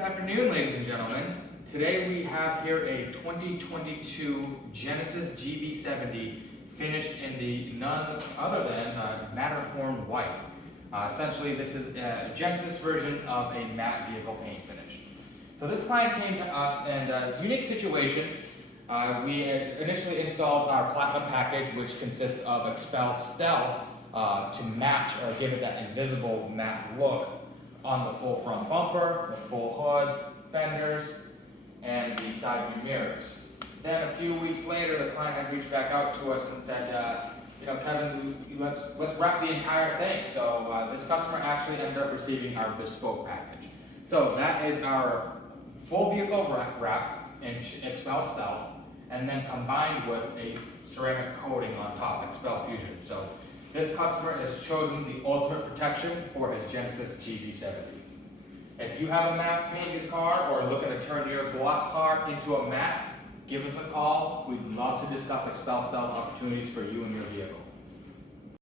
afternoon, ladies and gentlemen. Today we have here a 2022 Genesis GV70 finished in the none other than Matterhorn white. Essentially, this is a Genesis version of a matte vehicle paint finish. So this client came to us, and it's a unique situation. We had initially installed our platinum package, which consists of XPEL Stealth to match or give it that invisible matte look on the full front bumper, the full hood, fenders, and the side view mirrors. Then a few weeks later, the client had reached back out to us and said, Kevin, let's wrap the entire thing. So this customer actually ended up receiving our bespoke package. So that is our full vehicle wrap in XPEL Stealth, and then combined with a ceramic coating on top, XPEL Fusion. So this customer has chosen the ultimate protection for his Genesis GV70. If you have a matte painted car or looking to turn your gloss car into a matte, give us a call. We'd love to discuss XPEL Stealth opportunities for you and your vehicle.